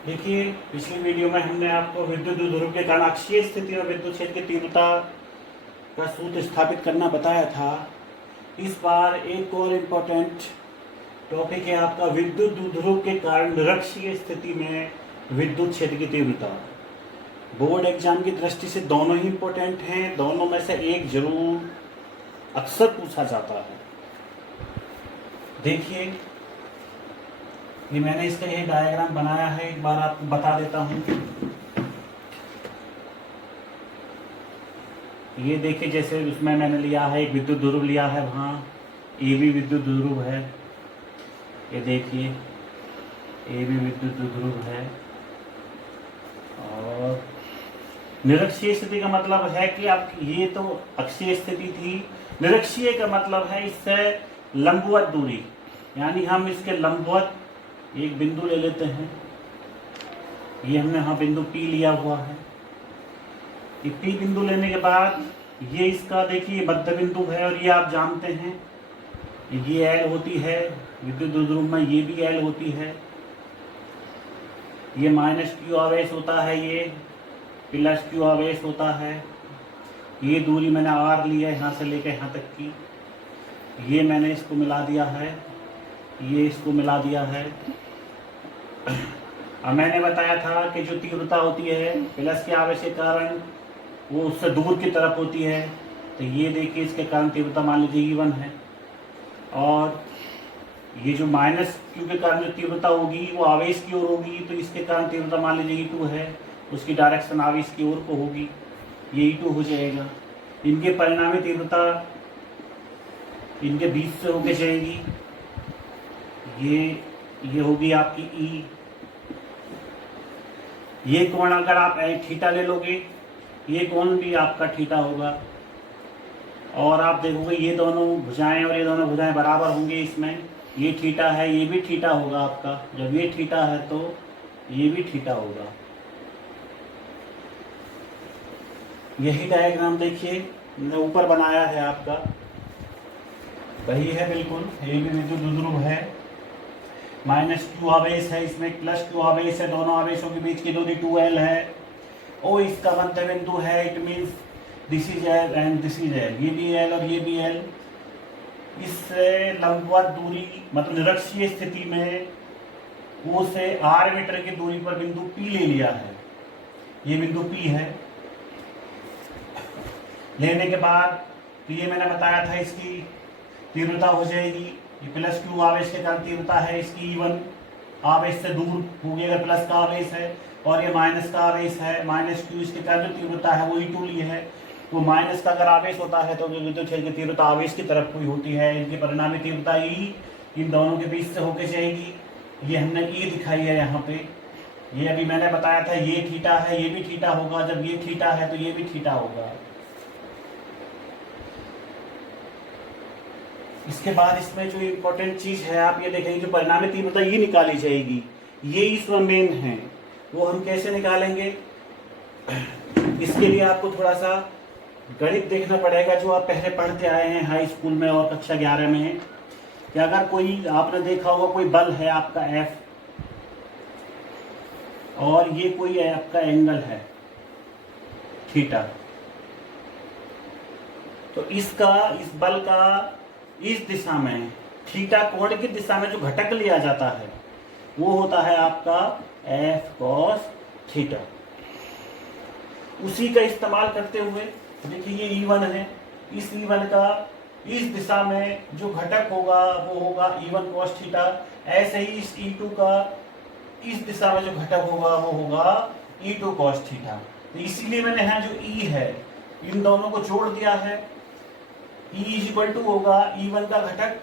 देखिए, पिछली वीडियो में हमने आपको विद्युत द्विध्रुव के कारण अक्षीय स्थिति और विद्युत क्षेत्र की तीव्रता का सूत्र स्थापित करना बताया था। इस बार एक और इम्पोर्टेंट टॉपिक है आपका विद्युत द्विध्रुव के कारण निरक्षीय स्थिति में विद्युत क्षेत्र की तीव्रता। बोर्ड एग्जाम की दृष्टि से दोनों ही इम्पोर्टेंट हैं, दोनों में से एक जरूर अक्सर पूछा जाता है। देखिए, ये मैंने इसका ये डायग्राम बनाया है, एक बार आपको बता देता हूँ। ये देखिए, जैसे उसमें मैंने लिया है एक विद्युत ध्रुव लिया है, वहाँ ए भी विद्युत ध्रुव है। ये देखिए, ए भी विद्युत ध्रुव है। और निरक्षीय स्थिति का मतलब है कि आप, ये तो अक्षीय स्थिति थी, निरक्षीय का मतलब है इससे लंबवत दूरी, यानी हम इसके लंबवत एक बिंदु ले लेते हैं। ये हमने यहाँ बिंदु P लिया हुआ है। ये P बिंदु लेने के बाद ये इसका देखिए मध्य बिंदु है, और ये आप जानते हैं ये L होती है, विद्युत द्विध्रुव में ये भी L होती है। ये -Q आवेश होता है, ये +Q आवेश होता है। ये दूरी मैंने R ली है यहाँ से लेकर यहाँ तक की। ये मैंने इसको मिला दिया है, ये इसको मिला दिया है। अब मैंने बताया था कि जो तीव्रता होती है प्लस के आवेश के कारण वो उससे दूर की तरफ होती है। तो ये देखिए, इसके कारण तीव्रता मान लीजिए E1 है, और ये जो -Q के कारण जो तीव्रता होगी वो आवेश की ओर होगी, तो इसके कारण तीव्रता मान लीजिए E2 है, उसकी डायरेक्शन आवेश की ओर को होगी, ये E2 हो जाएगा। इनके परिणामी तीव्रता इनके बीच से होके जाएगी, ये होगी आपकी E। ये कोण अगर आप थीटा ले लोगे, ये कोण भी आपका थीटा होगा, और आप देखोगे ये दोनों भुजाएं और ये दोनों भुजाएं बराबर होंगे। इसमें ये थीटा है, ये भी थीटा होगा आपका। जब ये थीटा है तो ये भी थीटा होगा। यही डायग्राम देखिए मैंने ऊपर बनाया है आपका, वही है बिल्कुल। ये भी विद्युत द्विध्रुव है, -Q आवेश है, इसमें +Q आवेश है, दोनों आवेशों के बीच की दूरी 2L है। O इसका मध्य बिंदु है, it means this is L and this is L। ये भी L और ये भी L। इससे लंबवत दूरी मतलब निरक्षीय स्थिति में O से R मीटर की दूरी पर बिंदु P ले लिया है। ये बिंदु P है। लेने के बाद तो ये मैंने बताया था इसकी तीव्रता हो जाएगी, ये +Q आवेश के कारण तीव्रता है इसकी E1, आवेश से दूर होगी अगर प्लस का आवेश है, और ये माइनस का आवेश है, -Q इसके कारण जो तीव्रता है वो E2 ली है। वो माइनस का अगर आवेश होता है तो विद्युत क्षेत्र की तीव्रता आवेश की तरफ हुई होती है। इनकी परिणामी तीव्रता E इन दोनों के बीच से होके जाएगी। ये हमने E दिखाई है यहाँ पे। ये अभी मैंने बताया था ये थीटा है, ये भी थीटा होगा। जब ये थीटा है तो ये भी थीटा होगा। इसके बाद इसमें जो इम्पोर्टेंट चीज है, आप ये देखेंगे जो परिणामी तीव्रता ये निकाली जाएगी, ये इसमें मेन है। वो हम कैसे निकालेंगे, इसके लिए आपको थोड़ा सा गणित देखना पड़ेगा, जो आप पहले पढ़ते आए हैं हाई स्कूल में और कक्षा 11 में। कि अगर कोई आपने देखा होगा कोई बल है आपका F, और ये कोई आपका एंगल है थीटा, तो इसका, इस बल का इस दिशा में थीटा कोण की दिशा में जो घटक लिया जाता है वो होता है आपका F cos थीटा। उसी का इस्तेमाल करते हुए देखिए ये E1 है, इस E1 का इस दिशा में जो घटक होगा वो होगा E1 cos थीटा। ऐसे ही इस E2 का इस दिशा में जो घटक होगा वो होगा E2 cos थीटा। तो इसीलिए मैंने यहाँ जो E है इन दोनों को जोड़ दिया है। E इक्वल टू होगा E1 का घटक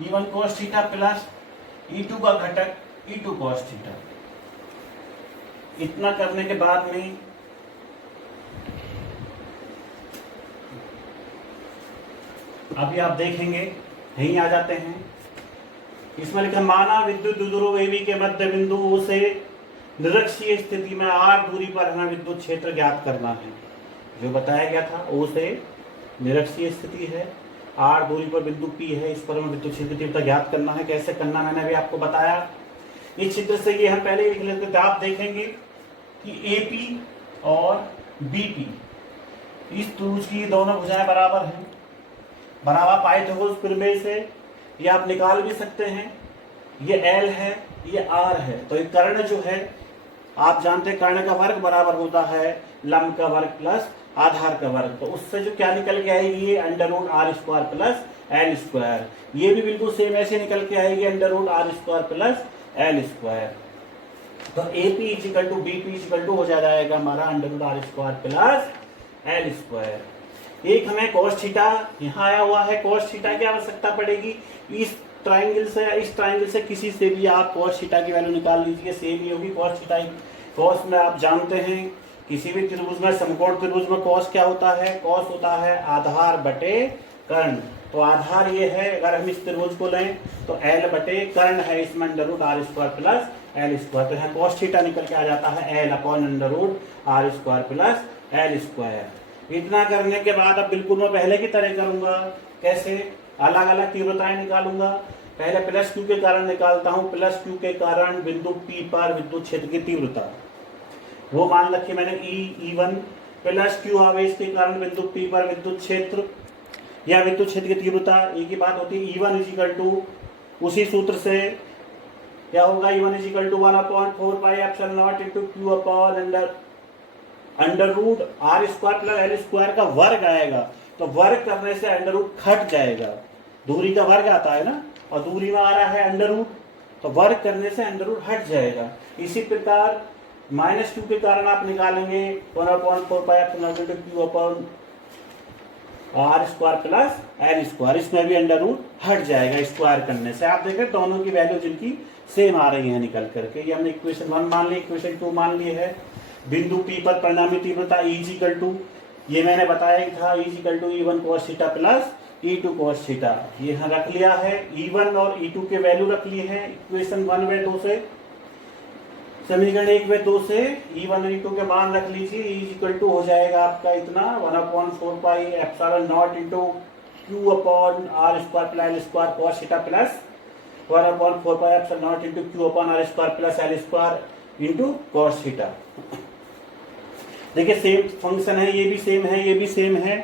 E1 cos theta plus E2 का घटक E2 cos थीटा। इतना करने के बाद में अभी आप देखेंगे, यहीं आ जाते हैं। इसमें लिखा माना विद्युत द्विध्रुव AB के मध्य बिंदु O से निरक्षीय स्थिति में R दूरी पर हमें विद्युत क्षेत्र ज्ञात करना है। जो बताया गया था O से निरक्षीय स्थिति है, R दूरी पर बिंदु P है, इस पर हमें विद्युत क्षेत्र की तीव्रता ज्ञात करना है। कैसे करना मैंने अभी आपको बताया। इस चित्र से ये हम पहले ही लिख लेते थे। आप देखेंगे कि एपी और बीपी इस त्रिभुज की दोनों भुजाएं बराबर हैं। बराबर पाइथागोरस प्रमेय से ये आप निकाल भी सकते हैं। ये एल है, ये आर है, तो ये कर्ण जो है आप जानते हैं कर्ण का वर्ग बराबर होता है लंब का वर्ग प्लस आधार का वर्ग। तो उससे जो क्या निकल के आएगी, ये under root are square plus L square. ये भी बिल्कुल सेम ऐसे निकल के आएगी under root are square plus L square. तो AP equal to BP equal to हो जाएगा हमारा under root are square plus L square. एक हमें cos थीटा यहाँ आया हुआ है, cos थीटा की आवश्यकता पड़ेगी। इस ट्राइंगल से, इस ट्राइंगल से किसी से भी आप cos थीटा की वैल्यू निकाल लीजिए, सेम ही होगी cos थीटा। cos में आप जानते हैं किसी भी त्रिभुज में, समकोण त्रिभुज में cos क्या होता है, cos होता है आधार बटे कर्ण। तो आधार ये है, अगर हम इस त्रिभुज को लें तो L बटे कर्ण है, इसमें under root are square plus L square. तो यहाँ cos थीटा निकल के आ जाता है L upon under root are square plus L square. इतना करने के बाद अब बिल्कुल मैं पहले की तरह करूंगा। कैसे? अलग अलग तीव्रताएं निकालूंगा। पहले प्लस क्यू के कारण निकालता हूं। प्लस क्यू के कारण बिंदु P पर विद्युत क्षेत्र की तीव्रता, वो मान रखी मैंने E1। प्लस क्यू आवेश के कारण बिंदु P पर विद्युत क्षेत्र या विद्युत क्षेत्र की तीव्रता एक ही बात होती है। E1 इजिकल टू, उसी सूत्र से क्या होगा, E1 equal to 1/4 pi epsilon naught into Q upon under root are square plus L square का वर्ग आएगा। तो वर्ग करने से अंडर रूट हट जाएगा, दूरी का वर्ग आता है ना, और दूरी में आ रहा है अंडर रूट, तो वर्ग करने से अंडर रूट हट जाएगा। इसी प्रकार -2 के कारण आप निकालेंगे 1/4 pi epsilon naught into Q upon are square plus L square. इसमें भी अंडर रूट हट जाएगा स्क्वायर करने से। आप देखें दोनों की वैल्यू जिनकी सेम आ रही है निकल करके। ये हमने इक्वेशन 1 मान ली, इक्वेशन 2 मान ली है। बिंदु P पर परिणामी तीव्रता E इक्वल टू, ये मैंने बताया ही था, E equal to E1 cos theta plus E2 cos theta. ये यहाँ रख लिया है, E1 और E2 के वैल्यू रख लिए हैं इक्वेशन 1 व 2 से। समीकरण 1 व 2 से E1 और E2 के मान रख लीजिए। E इक्वल टू हो जाएगा आपका इतना 1/4 pi epsilon naught into Q upon are square plus L square cos theta plus 1/4 pi epsilon naught into Q upon are square plus L square into cos theta. देखिए same function है, ये भी same है, ये भी same है।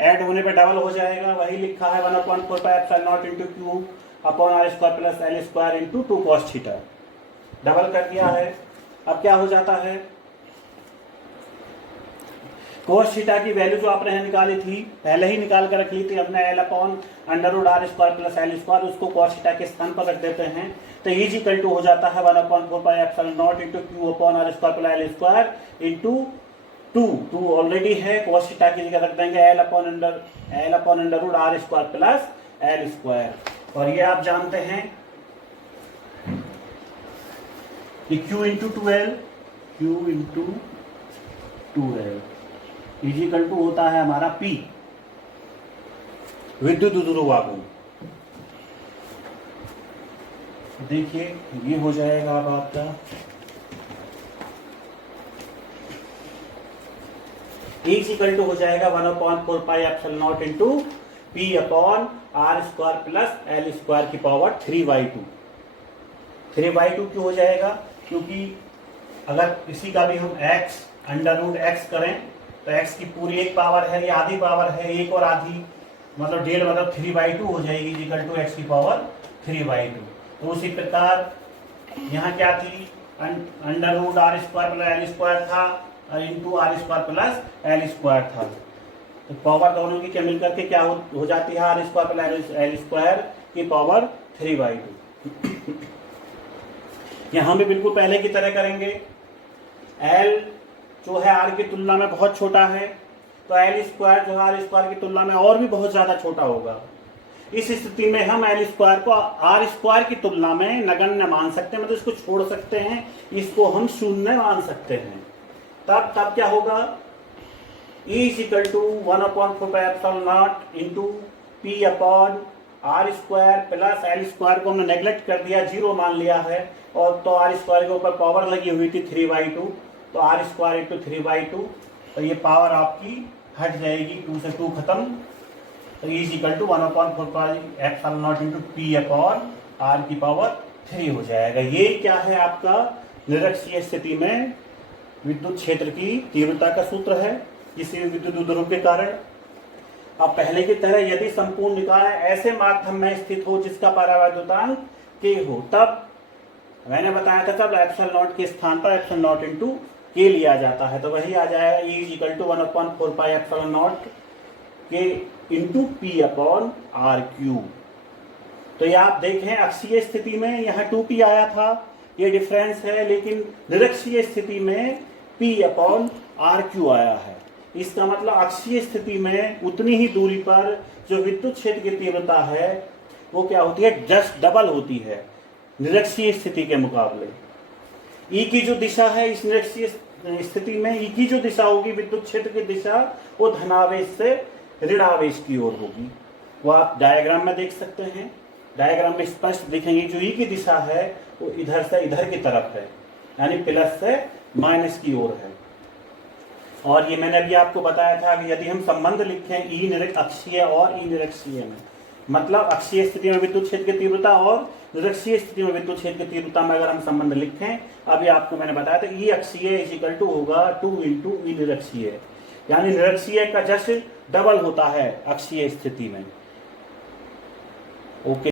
Add होने पे डबल हो जाएगा। वही लिखा है 1/4 pi epsilon naught into Q upon are square plus L square into 2 cos theta. Double कर दिया है। अब क्या हो जाता है, cos थीटा की वैल्यू जो आपने निकाली थी, पहले ही निकाल कर रख ली थी हमने, L upon under root are square plus L square, उसको cos थीटा के स्थान पर रख देते हैं। तो E इक्वल टू हो जाता है 1/4 pi epsilon naught into Q upon are square plus L square into 2 already है, cos थीटा की जगह रख देंगे L upon under root are square plus L square. और ये आप जानते हैं कि Q into 2L is equal to होता है हमारा P, विद्युत ध्रुवागुण। देखिए ये हो जाएगा अब आपका इजिकल टू हो जाएगा 1/4 pi epsilon naught into P upon are square plus L square की पावर 3/2। 3/2 क्यों हो जाएगा, क्योंकि अगर इसी का भी हम x अंडर रूट x करें तो x की पूरी एक पावर है, ये आधी पावर है, एक और आधी मतलब 1.5 मतलब 3/2 हो जाएगी इक्वल टू x की पावर 3/2। तो उसी प्रकार यहाँ क्या थी, under root are square plus L square था into R square plus L square था। तो पावर दोनों की क्या मिलकर के क्या हो जाती है, R square plus L square की पावर 3/2। यहाँ भी बिल्कुल पहले की तरह करेंगे। L जो है R की तुलना में बहुत छोटा है, तो L स्क्वायर जो है आर स्क्वायर की तुलना में और भी बहुत ज्यादा छोटा होगा। इस स्थिति में हम L स्क्वायर को आर स्क्वायर की तुलना में नगण्य मान सकते हैं, मतलब इसको छोड़ सकते हैं, इसको हम शून्य मान सकते हैं। तब क्या होगा, E equal to 1/4 pi epsilon naught into P upon are square plus L square को हमने नेग्लेक्ट कर दिया, 0 मान लिया है, और तो आर स्क्वायर के ऊपर पावर लगी हुई थी 3/2, तो आर स्क्वायर इंटू 3/2, तो ये पावर आपकी हट जाएगी, 2 से 2 खत्म। तो E equal to 1/4 pi epsilon naught into P upon R की पावर 3 हो जाएगा। ये क्या है आपका निरक्षीय स्थिति में विद्युत क्षेत्र की तीव्रता का सूत्र है किसी विद्युत द्रव्य के कारण। अब पहले की तरह यदि संपूर्ण निकाय ऐसे माध्यम में स्थित हो जिसका परावैद्युतांक k हो, तब मैंने बताया था तब एप्सिलॉन नॉट के स्थान पर एप्सिलॉन नॉट इंटू के लिया जाता है, तो वही आ जाएगा E is equal to 1/4 pi epsilon not के into P upon R cube. तो ये आप देखें अक्षीय स्थिति में यहाँ 2p आया था, ये डिफरेंस है, लेकिन निरक्षीय स्थिति में p अपॉन आर क्यू आया है। इसका मतलब अक्षीय स्थिति में उतनी ही दूरी पर जो विद्युत क्षेत्र की तीव्रता है वो क्या होती है, जस्ट डबल होती है निरक्षीय स्थिति के मुकाबले। ई की जो दिशा है इस निरक्षीय स्थिति में, ई की जो दिशा होगी विद्युत क्षेत्र की दिशा, वो धनावेश से ऋणावेश की ओर होगी। वो आप डायग्राम में देख सकते हैं, डायग्राम में स्पष्ट दिखेंगे जो ई की दिशा है वो इधर से इधर की तरफ है, यानी प्लस से माइनस की ओर है। और ये मैंने अभी आपको बताया था कि यदि हम संबंध लिखें ई अक्षीय और ई निरक्षीय में, मतलब अक्षीय स्थिति में विद्युत क्षेत्र की तीव्रता और निरक्षीय स्थिति में विद्युत क्षेत्र की तीव्रता में अगर हम संबंध लिखें, अभी आपको मैंने बताया था ई अक्षीय इज इक्वल टू होगा 2 इंटू ई निरक्षीय, यानी निरक्षीय का जस्ट डबल होता है अक्षीय स्थिति में। ओके।